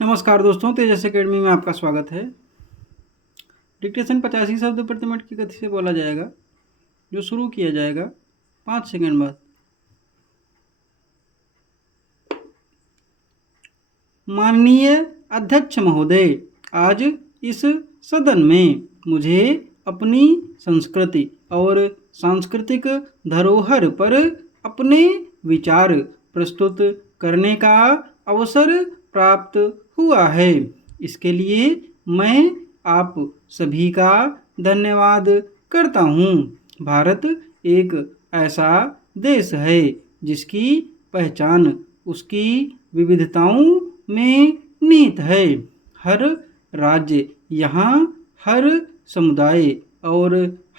नमस्कार दोस्तों, तेजस एकेडमी में आपका स्वागत है। डिक्टेशन 85 शब्द प्रति मिनट की गति से बोला जाएगा, जो शुरू किया जाएगा 5 सेकंड बाद। माननीय अध्यक्ष महोदय, आज इस सदन में मुझे अपनी संस्कृति और सांस्कृतिक धरोहर पर अपने विचार प्रस्तुत करने का अवसर प्राप्त हुआ है। इसके लिए मैं आप सभी का धन्यवाद करता हूँ। भारत एक ऐसा देश है जिसकी पहचान उसकी विविधताओं में निहित है। हर राज्य यहाँ हर समुदाय और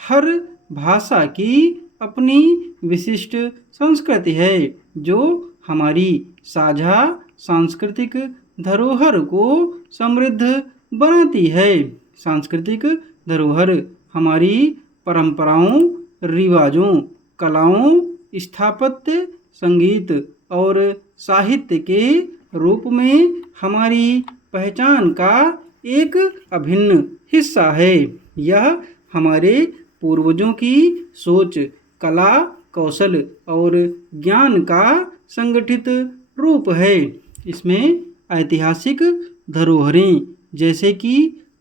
हर भाषा की अपनी विशिष्ट संस्कृति है, जो हमारी साझा सांस्कृतिक धरोहर को समृद्ध बनाती है। सांस्कृतिक धरोहर हमारी परंपराओं, रिवाजों, कलाओं, स्थापत्य, संगीत और साहित्य के रूप में हमारी पहचान का एक अभिन्न हिस्सा है। यह हमारे पूर्वजों की सोच, कला, कौशल और ज्ञान का संगठित रूप है। इसमें ऐतिहासिक धरोहरें जैसे कि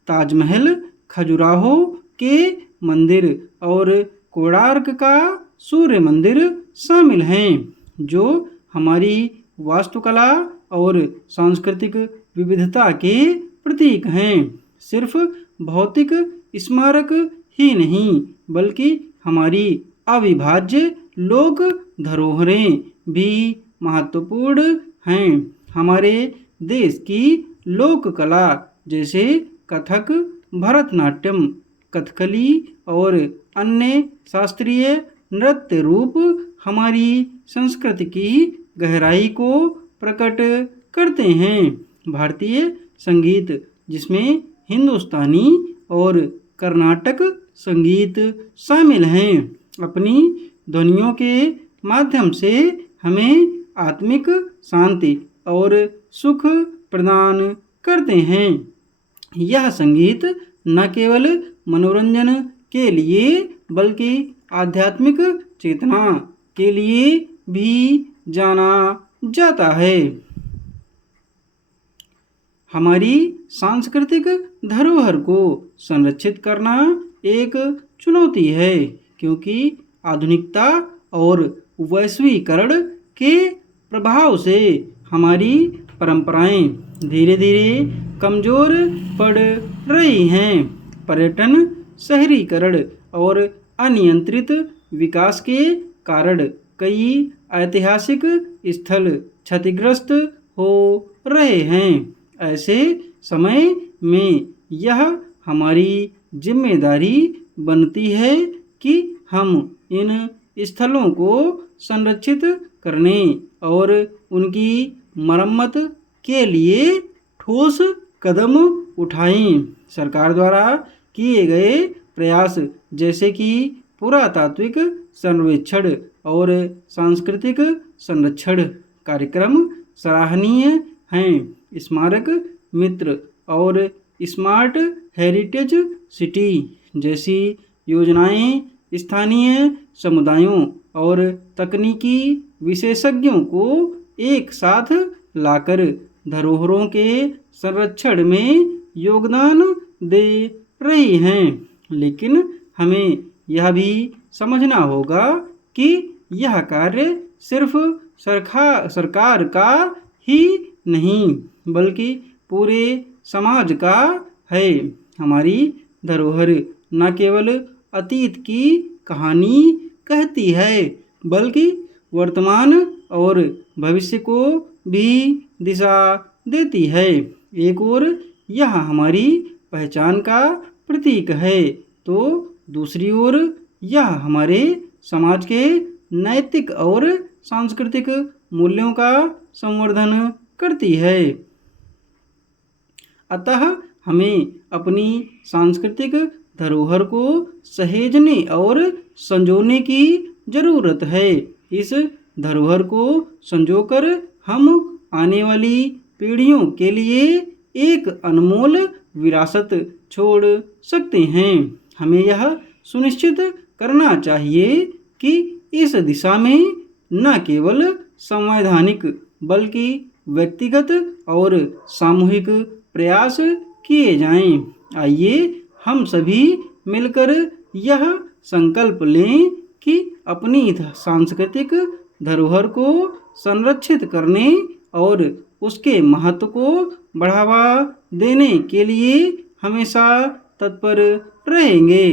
ताजमहल, खजुराहो के मंदिर और कोणार्क का सूर्य मंदिर शामिल हैं, जो हमारी वास्तुकला और सांस्कृतिक विविधता के प्रतीक हैं। सिर्फ भौतिक स्मारक ही नहीं, बल्कि हमारी अविभाज्य लोक धरोहरें भी महत्वपूर्ण हैं। हमारे देश की लोक कला जैसे कथक, भरतनाट्यम, कथकली और अन्य शास्त्रीय नृत्य रूप हमारी संस्कृति की गहराई को प्रकट करते हैं। भारतीय संगीत, जिसमें हिंदुस्तानी और कर्नाटक संगीत शामिल हैं, अपनी ध्वनियों के माध्यम से हमें आत्मिक शांति और सुख प्रदान करते हैं। यह संगीत न केवल मनोरंजन के लिए बल्कि आध्यात्मिक चेतना के लिए भी जाना जाता है। हमारी सांस्कृतिक धरोहर को संरक्षित करना एक चुनौती है, क्योंकि आधुनिकता और वैश्वीकरण के प्रभाव से हमारी परंपराएं धीरे धीरे कमजोर पड़ रही हैं। पर्यटन, शहरीकरण और अनियंत्रित विकास के कारण कई ऐतिहासिक स्थल क्षतिग्रस्त हो रहे हैं। ऐसे समय में यह हमारी जिम्मेदारी बनती है कि हम इन स्थलों को संरक्षित करने और उनकी मरम्मत के लिए ठोस कदम उठाएं। सरकार द्वारा किए गए प्रयास जैसे कि पुरातात्विक सर्वेक्षण और सांस्कृतिक संरक्षण कार्यक्रम सराहनीय हैं। स्मारक मित्र और स्मार्ट हेरिटेज सिटी जैसी योजनाएं स्थानीय समुदायों और तकनीकी विशेषज्ञों को एक साथ लाकर धरोहरों के संरक्षण में योगदान दे रही हैं। लेकिन हमें यह भी समझना होगा कि यह कार्य सिर्फ सरकार का ही नहीं, बल्कि पूरे समाज का है। हमारी धरोहर न केवल अतीत की कहानी कहती है, बल्कि वर्तमान और भविष्य को भी दिशा देती है। एक ओर यह हमारी पहचान का प्रतीक है, तो दूसरी ओर यह हमारे समाज के नैतिक और सांस्कृतिक मूल्यों का संवर्धन करती है। अतः हमें अपनी सांस्कृतिक धरोहर को सहेजने और संजोने की जरूरत है। इस धरोहर को संजोकर हम आने वाली पीढ़ियों के लिए एक अनमोल विरासत छोड़ सकते हैं। हमें यह सुनिश्चित करना चाहिए कि इस दिशा में न केवल संवैधानिक बल्कि व्यक्तिगत और सामूहिक प्रयास किए जाएं। आइए हम सभी मिलकर यह संकल्प लें कि अपनी सांस्कृतिक धरोहर को संरक्षित करने और उसके महत्व को बढ़ावा देने के लिए हमेशा तत्पर रहेंगे।